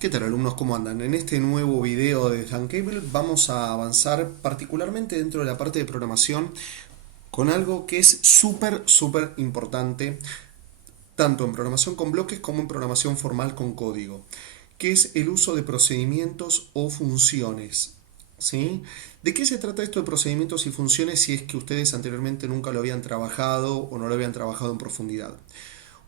¿Qué tal, alumnos? ¿Cómo andan? En este nuevo video de Cable vamos a avanzar particularmente dentro de la parte de programación con algo que es súper importante tanto en programación con bloques como en programación formal con código, que es el uso de procedimientos o funciones. ¿Sí? ¿De qué se trata esto de procedimientos y funciones si es que ustedes anteriormente nunca lo habían trabajado o no lo habían trabajado en profundidad?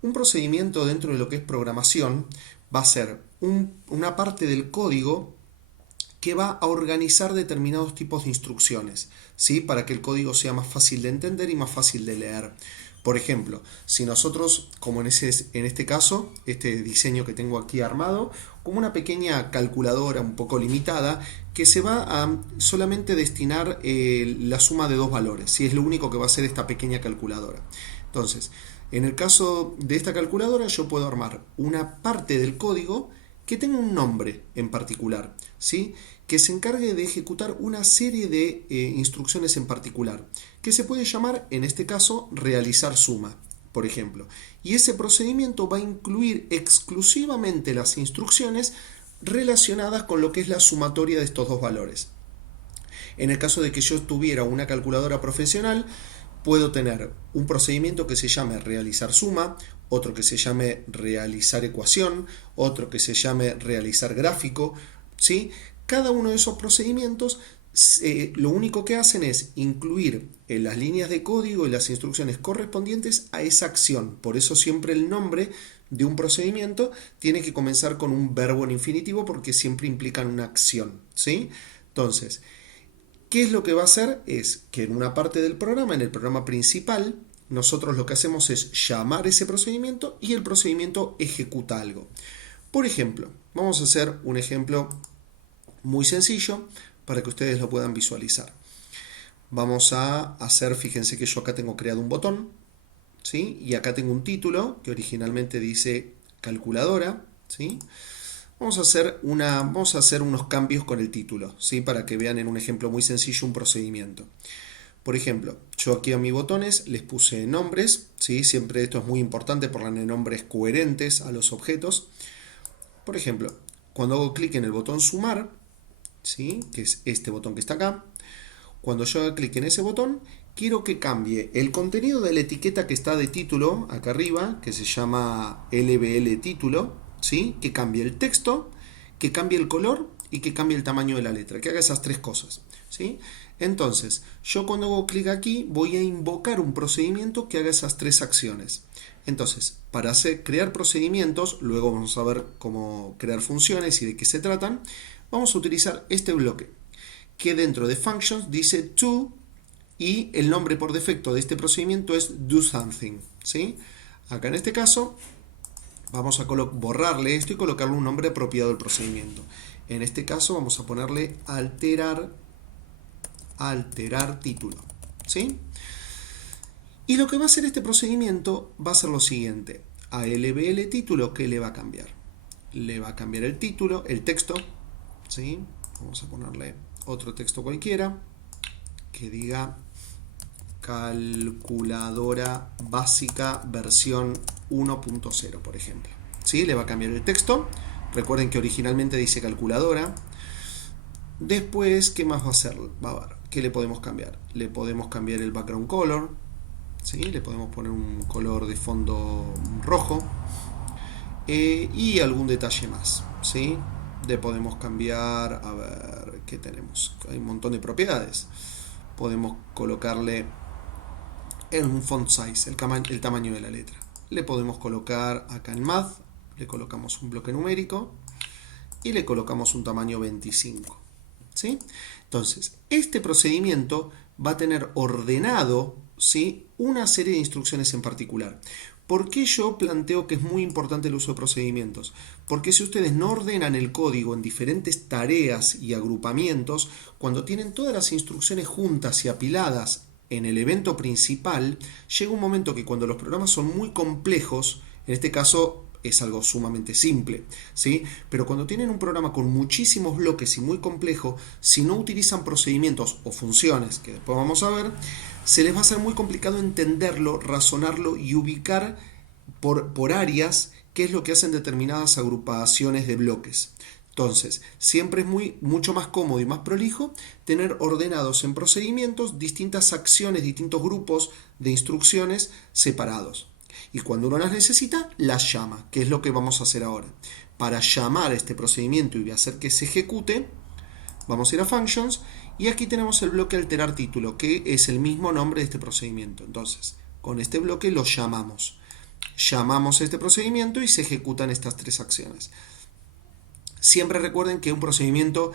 Un procedimiento dentro de lo que es programación va a ser una parte del código que va a organizar determinados tipos de instrucciones, ¿sí? Para que el código sea más fácil de entender y más fácil de leer. Por ejemplo, si nosotros, como en este caso, este diseño que tengo aquí armado, como una pequeña calculadora un poco limitada que se va a solamente destinar la suma de dos valores, si es lo único que va a hacer esta pequeña calculadora. Entonces, en el caso de esta calculadora yo puedo armar una parte del código que tenga un nombre en particular, ¿sí? Que se encargue de ejecutar una serie de instrucciones en particular, que se puede llamar, en este caso, realizar suma, por ejemplo. Y ese procedimiento va a incluir exclusivamente las instrucciones relacionadas con lo que es la sumatoria de estos dos valores. En el caso de que yo tuviera una calculadora profesional, puedo tener un procedimiento que se llame realizar suma, otro que se llame realizar ecuación, otro que se llame realizar gráfico, ¿sí? Cada uno de esos procedimientos lo único que hacen es incluir en las líneas de código y las instrucciones correspondientes a esa acción. Por eso siempre el nombre de un procedimiento tiene que comenzar con un verbo en infinitivo porque siempre implican una acción, ¿sí? Entonces, ¿qué es lo que va a hacer? Es que en una parte del programa, en el programa principal, nosotros lo que hacemos es llamar ese procedimiento y el procedimiento ejecuta algo. Por ejemplo, vamos a hacer un ejemplo muy sencillo para que ustedes lo puedan visualizar. Vamos a hacer, fíjense que yo acá tengo creado un botón, ¿sí? Y acá tengo un título que originalmente dice calculadora, ¿sí? Vamos a hacer unos cambios con el título, ¿sí? Para que vean en un ejemplo muy sencillo un procedimiento. Por ejemplo, yo aquí a mis botones les puse nombres, ¿sí? Siempre esto es muy importante ponerle nombres coherentes a los objetos. Por ejemplo, cuando hago clic en el botón sumar, ¿sí? Que es este botón que está acá, cuando yo haga clic en ese botón, quiero que cambie el contenido de la etiqueta que está de título acá arriba, que se llama LBL título, ¿sí? Que cambie el texto, que cambie el color y que cambie el tamaño de la letra, que haga esas tres cosas, ¿sí? Entonces, yo cuando hago clic aquí voy a invocar un procedimiento que haga esas tres acciones. Entonces, para crear procedimientos, luego vamos a ver cómo crear funciones y de qué se tratan, vamos a utilizar este bloque, que dentro de functions dice to y el nombre por defecto de este procedimiento es do something, ¿sí? Acá en este caso vamos a borrarle esto y colocarle un nombre apropiado al procedimiento. En este caso vamos a ponerle alterar título, ¿sí? Y lo que va a hacer este procedimiento va a ser lo siguiente. A LBL título, ¿qué le va a cambiar? Le va a cambiar el título, el texto, ¿sí? Vamos a ponerle otro texto cualquiera que diga calculadora básica versión 1.0, por ejemplo, ¿sí? Le va a cambiar el texto. Recuerden que originalmente dice calculadora. Después, ¿qué más va a hacer? Va a ver, ¿qué le podemos cambiar? Le podemos cambiar el background color, ¿sí? Le podemos poner un color de fondo rojo y algún detalle más, ¿sí? Le podemos cambiar, a ver, ¿qué tenemos? Hay un montón de propiedades. Podemos colocarle un font size, el tamaño de la letra. Le podemos colocar acá en Math, le colocamos un bloque numérico y le colocamos un tamaño 25, ¿sí? Entonces, este procedimiento va a tener ordenado, ¿sí? Una serie de instrucciones en particular. ¿Por qué yo planteo que es muy importante el uso de procedimientos? Porque si ustedes no ordenan el código en diferentes tareas y agrupamientos, cuando tienen todas las instrucciones juntas y apiladas en el evento principal, llega un momento que cuando los programas son muy complejos, en este caso es algo sumamente simple, ¿sí? Pero cuando tienen un programa con muchísimos bloques y muy complejo, si no utilizan procedimientos o funciones, que después vamos a ver, se les va a ser muy complicado entenderlo, razonarlo y ubicar por áreas qué es lo que hacen determinadas agrupaciones de bloques. Entonces, siempre es mucho más cómodo y más prolijo tener ordenados en procedimientos distintas acciones, distintos grupos de instrucciones separados. Y cuando uno las necesita, las llama, que es lo que vamos a hacer ahora. Para llamar este procedimiento y hacer que se ejecute, vamos a ir a Functions y aquí tenemos el bloque alterar título, que es el mismo nombre de este procedimiento. Entonces, con este bloque lo llamamos. Llamamos este procedimiento y se ejecutan estas tres acciones. Siempre recuerden que un procedimiento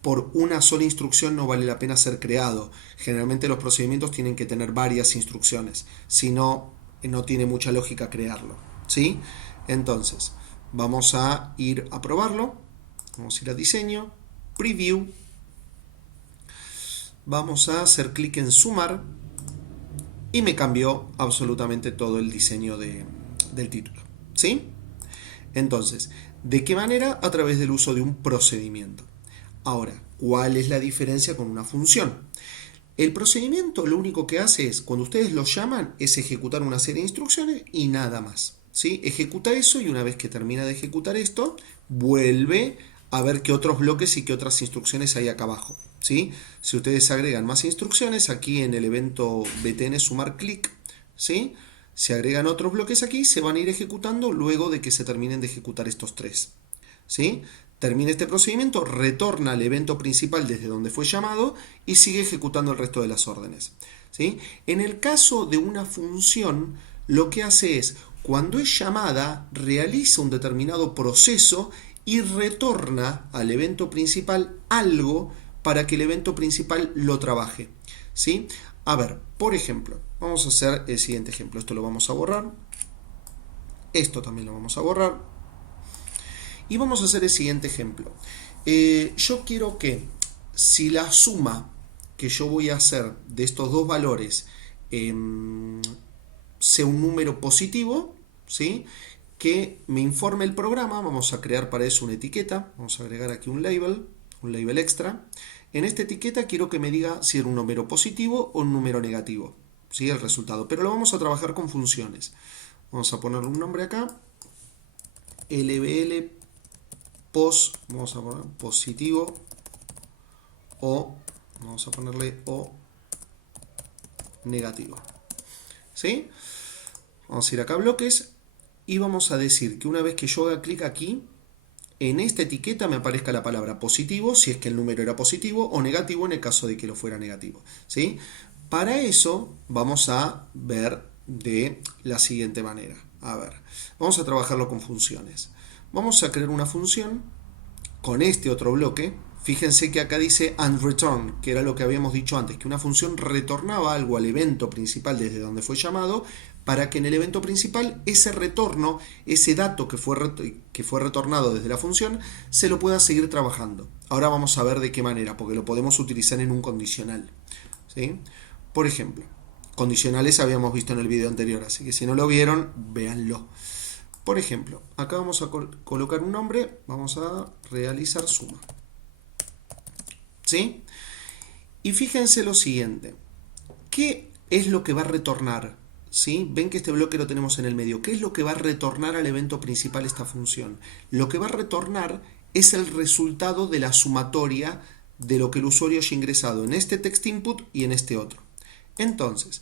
por una sola instrucción no vale la pena ser creado. Generalmente los procedimientos tienen que tener varias instrucciones, si no, no tiene mucha lógica crearlo, ¿sí? Entonces, vamos a ir a probarlo. Vamos a ir a diseño, preview. Vamos a hacer clic en sumar y me cambió absolutamente todo el diseño del título, ¿sí? Entonces, ¿de qué manera? A través del uso de un procedimiento. Ahora, ¿cuál es la diferencia con una función? El procedimiento lo único que hace es, cuando ustedes lo llaman, es ejecutar una serie de instrucciones y nada más, ¿sí? Ejecuta eso y una vez que termina de ejecutar esto, vuelve a ver qué otros bloques y qué otras instrucciones hay acá abajo, ¿sí? Si ustedes agregan más instrucciones, aquí en el evento btn sumar clic, ¿sí? Se agregan otros bloques aquí, se van a ir ejecutando luego de que se terminen de ejecutar estos tres, ¿sí? Termina este procedimiento, retorna al evento principal desde donde fue llamado y sigue ejecutando el resto de las órdenes, ¿sí? En el caso de una función, lo que hace es, cuando es llamada, realiza un determinado proceso y retorna al evento principal algo para que el evento principal lo trabaje, ¿sí? A ver, por ejemplo, vamos a hacer el siguiente ejemplo. Esto lo vamos a borrar. Esto también lo vamos a borrar. Y vamos a hacer el siguiente ejemplo. Yo quiero que si la suma que yo voy a hacer de estos dos valores sea un número positivo, ¿sí? Que me informe el programa. Vamos a crear para eso una etiqueta. Vamos a agregar aquí un label extra. En esta etiqueta quiero que me diga si era un número positivo o un número negativo, ¿sí? El resultado. Pero lo vamos a trabajar con funciones. Vamos a ponerle un nombre acá. LBL pos, vamos a poner positivo o, vamos a ponerle o negativo, ¿sí? Vamos a ir acá a bloques y vamos a decir que una vez que yo haga clic aquí, en esta etiqueta me aparezca la palabra positivo si es que el número era positivo o negativo en el caso de que lo fuera negativo, ¿sí? Para eso vamos a ver de la siguiente manera. A ver, vamos a trabajarlo con funciones. Vamos a crear una función con este otro bloque. Fíjense que acá dice andReturn, que era lo que habíamos dicho antes, que una función retornaba algo al evento principal desde donde fue llamado, para que en el evento principal ese retorno, ese dato que fue retornado desde la función, se lo pueda seguir trabajando. Ahora vamos a ver de qué manera, porque lo podemos utilizar en un condicional, ¿sí? Por ejemplo, condicionales habíamos visto en el video anterior, así que si no lo vieron, véanlo. Por ejemplo, acá vamos a colocar un nombre, vamos a realizar suma, ¿sí? Y fíjense lo siguiente, ¿qué es lo que va a retornar? ¿Sí? Ven que este bloque lo tenemos en el medio. ¿Qué es lo que va a retornar al evento principal esta función? Lo que va a retornar es el resultado de la sumatoria de lo que el usuario haya ingresado en este text input y en este otro. Entonces,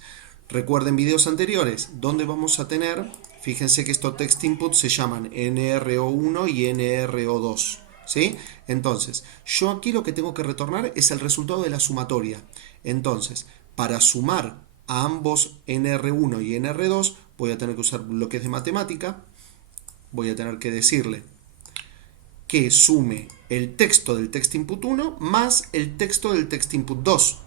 recuerden videos anteriores, donde vamos a tener, fíjense que estos text inputs se llaman NRO1 y NRO2, ¿sí? Entonces, yo aquí lo que tengo que retornar es el resultado de la sumatoria. Entonces, para sumar a ambos NR1 y NR2 voy a tener que usar bloques de matemática. Voy a tener que decirle que sume el texto del text input 1 más el texto del text input 2.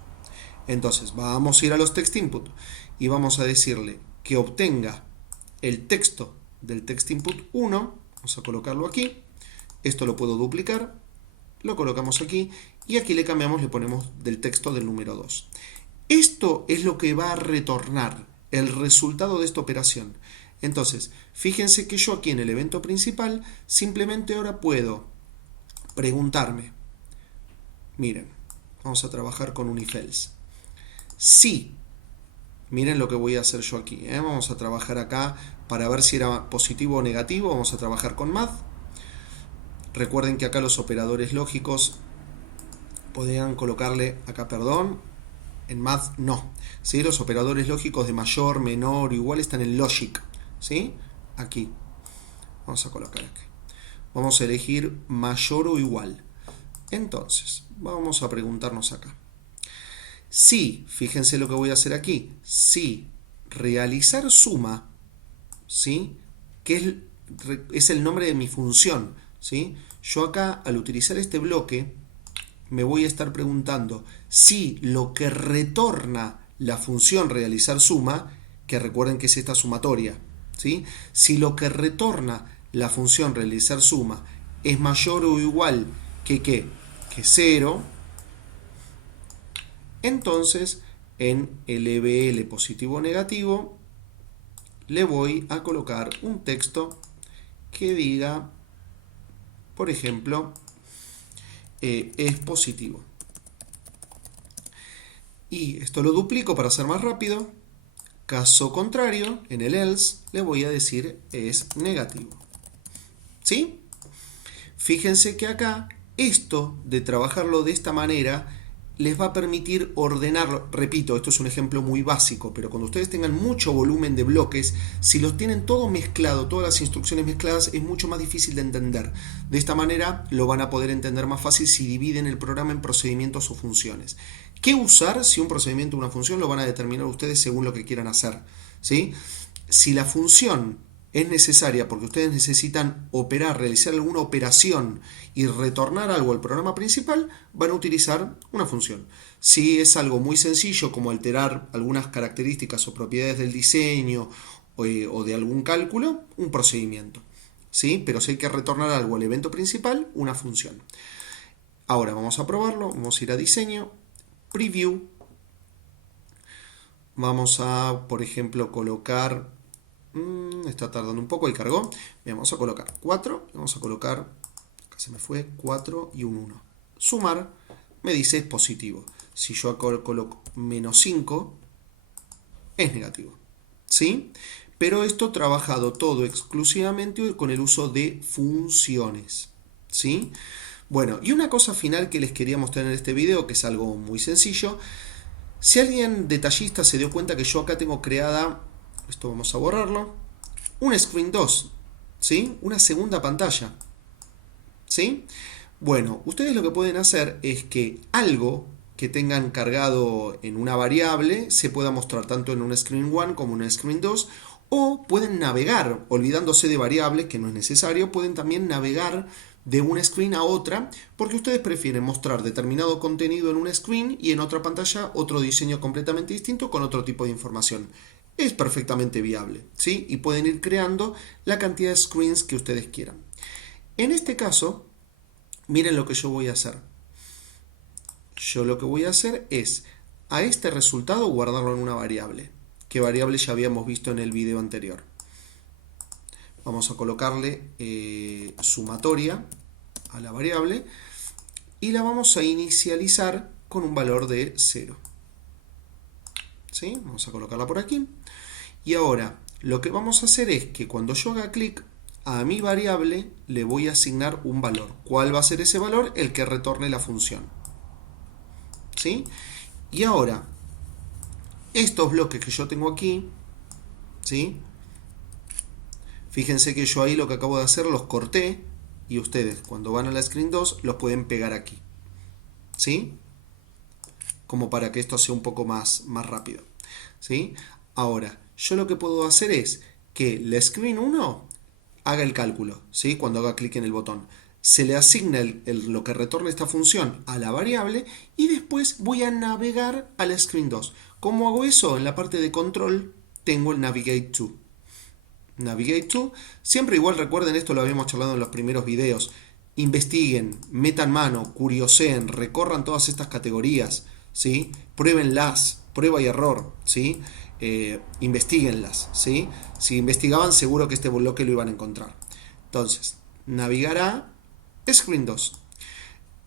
Entonces vamos a ir a los text input y vamos a decirle que obtenga el texto del text input 1. Vamos a colocarlo aquí. Esto lo puedo duplicar, lo colocamos aquí y aquí le cambiamos, le ponemos del texto del número 2. Esto es lo que va a retornar el resultado de esta operación. Entonces, fíjense que yo aquí en el evento principal simplemente ahora puedo preguntarme, miren, vamos a trabajar con un if else. Si, miren lo que voy a hacer yo aquí, vamos a trabajar acá para ver si era positivo o negativo, vamos a trabajar con math. Recuerden que acá los operadores lógicos podrían colocarle, acá perdón, en math no. ¿Sí? Los operadores lógicos de mayor, menor o igual están en logic. ¿Sí? Aquí. Vamos a colocar aquí. Vamos a elegir mayor o igual. Entonces, vamos a preguntarnos acá. Si, fíjense lo que voy a hacer aquí, si realizar suma, ¿sí? Que es el nombre de mi función, ¿sí? Yo acá, al utilizar este bloque, me voy a estar preguntando si lo que retorna la función realizar suma, que recuerden que es esta sumatoria, ¿sí? Si lo que retorna la función realizar suma es mayor o igual que ¿qué? Que 0, entonces en el EBL positivo o negativo le voy a colocar un texto que diga, por ejemplo, es positivo. Y esto lo duplico para ser más rápido. Caso contrario, en el else le voy a decir es negativo. ¿Sí? Fíjense que acá esto de trabajarlo de esta manera les va a permitir ordenarlo. Repito, esto es un ejemplo muy básico, pero cuando ustedes tengan mucho volumen de bloques, si los tienen todo mezclado, todas las instrucciones mezcladas, es mucho más difícil de entender. De esta manera lo van a poder entender más fácil si dividen el programa en procedimientos o funciones. ¿Qué usar si un procedimiento o una función lo van a determinar ustedes según lo que quieran hacer? ¿Sí? Si la función es necesaria porque ustedes necesitan operar, realizar alguna operación y retornar algo al programa principal, van a utilizar una función. Si es algo muy sencillo como alterar algunas características o propiedades del diseño o de algún cálculo, un procedimiento. ¿Sí? Pero si hay que retornar algo al evento principal, una función. Ahora vamos a probarlo, vamos a ir a diseño, preview. Vamos a, por ejemplo, colocar... está tardando un poco, ahí cargó. Vamos a colocar 4, vamos a colocar, acá se me fue, 4 y un 1. Sumar, me dice es positivo. Si yo acá coloco menos 5, es negativo. ¿Sí? Pero esto trabajado todo exclusivamente con el uso de funciones. ¿Sí? Bueno, y una cosa final que les quería mostrar en este video, que es algo muy sencillo. Si alguien detallista se dio cuenta que yo acá tengo creada, esto vamos a borrarlo, un screen 2, ¿sí? Una segunda pantalla, ¿sí? Bueno, ustedes lo que pueden hacer es que algo que tengan cargado en una variable se pueda mostrar tanto en un screen 1 como en un screen 2, o pueden navegar, olvidándose de variables, que no es necesario, pueden también navegar de una screen a otra, porque ustedes prefieren mostrar determinado contenido en una screen y en otra pantalla otro diseño completamente distinto con otro tipo de información. Es perfectamente viable, ¿sí? Y pueden ir creando la cantidad de screens que ustedes quieran. En este caso, miren lo que yo voy a hacer. Yo lo que voy a hacer es a este resultado guardarlo en una variable. ¿Qué variable ya habíamos visto en el video anterior? Vamos a colocarle sumatoria a la variable y la vamos a inicializar con un valor de 0. ¿Sí? Vamos a colocarla por aquí. Y ahora lo que vamos a hacer es que cuando yo haga clic a mi variable le voy a asignar un valor. ¿Cuál va a ser ese valor? El que retorne la función. ¿Sí? Y ahora, estos bloques que yo tengo aquí, ¿sí? Fíjense que yo ahí lo que acabo de hacer los corté y ustedes cuando van a la screen 2 los pueden pegar aquí. ¿Sí? Como para que esto sea un poco más rápido. ¿Sí? Ahora, yo lo que puedo hacer es que la screen 1 haga el cálculo, ¿sí? Cuando haga clic en el botón. Se le asigna lo que retorna esta función a la variable y después voy a navegar a la screen 2. ¿Cómo hago eso? En la parte de control tengo el Navigate to. Navigate to. Siempre igual recuerden, esto lo habíamos charlado en los primeros videos. Investiguen, metan mano, curioseen, recorran todas estas categorías, ¿sí? Pruébenlas, prueba y error, ¿sí? Investíguenlas, ¿sí? Si investigaban seguro que este bloque lo iban a encontrar. Entonces, navegar a screen 2.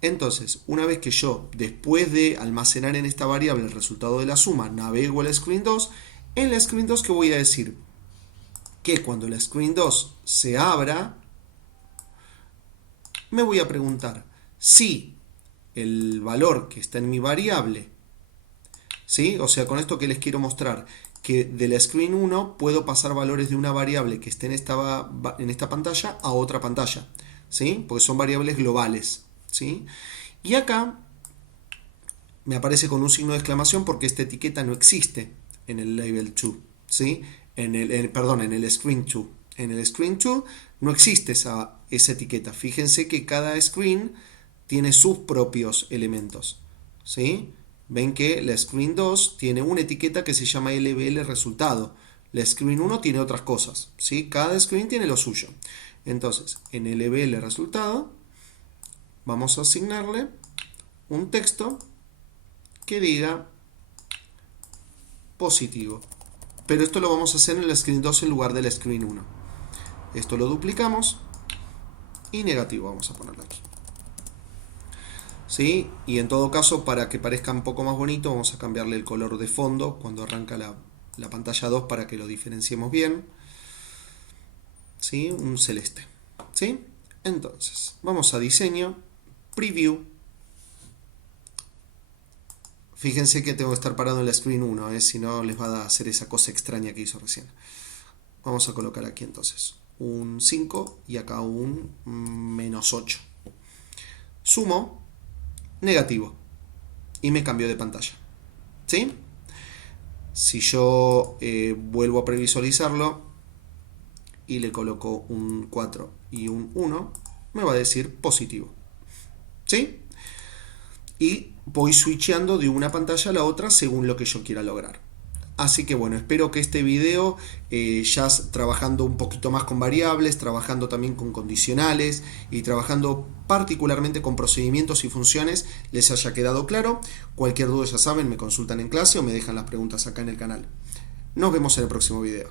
Entonces, una vez que yo, después de almacenar en esta variable el resultado de la suma, navego a la screen 2, en la screen 2, ¿qué voy a decir? que cuando la screen 2 se abra, me voy a preguntar si el valor que está en mi variable, ¿sí? O sea, con esto que les quiero mostrar, que de la screen 1 puedo pasar valores de una variable que esté en esta pantalla a otra pantalla, ¿sí? Porque son variables globales, ¿sí? Y acá me aparece con un signo de exclamación porque esta etiqueta no existe en el label 2, ¿sí? Perdón, en el screen 2. En el screen 2 no existe esa etiqueta. Fíjense que cada screen tiene sus propios elementos, ¿sí? Ven que la screen 2 tiene una etiqueta que se llama LBL resultado. La screen 1 tiene otras cosas, ¿sí? Cada screen tiene lo suyo. Entonces, en LBL resultado vamos a asignarle un texto que diga positivo. Pero esto lo vamos a hacer en la screen 2 en lugar de la screen 1. Esto lo duplicamos y negativo vamos a ponerlo aquí. ¿Sí? Y en todo caso, para que parezca un poco más bonito, vamos a cambiarle el color de fondo cuando arranca la pantalla 2 para que lo diferenciemos bien. ¿Sí? Un celeste. ¿Sí? Entonces, vamos a diseño, preview. Fíjense que tengo que estar parado en la screen 1, si no les va a hacer esa cosa extraña que hizo recién. Vamos a colocar aquí entonces un 5 y acá un -8. Sumo, negativo. Y me cambio de pantalla. ¿Sí? Si yo vuelvo a previsualizarlo y le coloco un 4 y un 1, me va a decir positivo. ¿Sí? Y voy switchando de una pantalla a la otra según lo que yo quiera lograr. Así que bueno, espero que este video, ya trabajando un poquito más con variables, trabajando también con condicionales y trabajando particularmente con procedimientos y funciones, les haya quedado claro. Cualquier duda, ya saben, me consultan en clase o me dejan las preguntas acá en el canal. Nos vemos en el próximo video.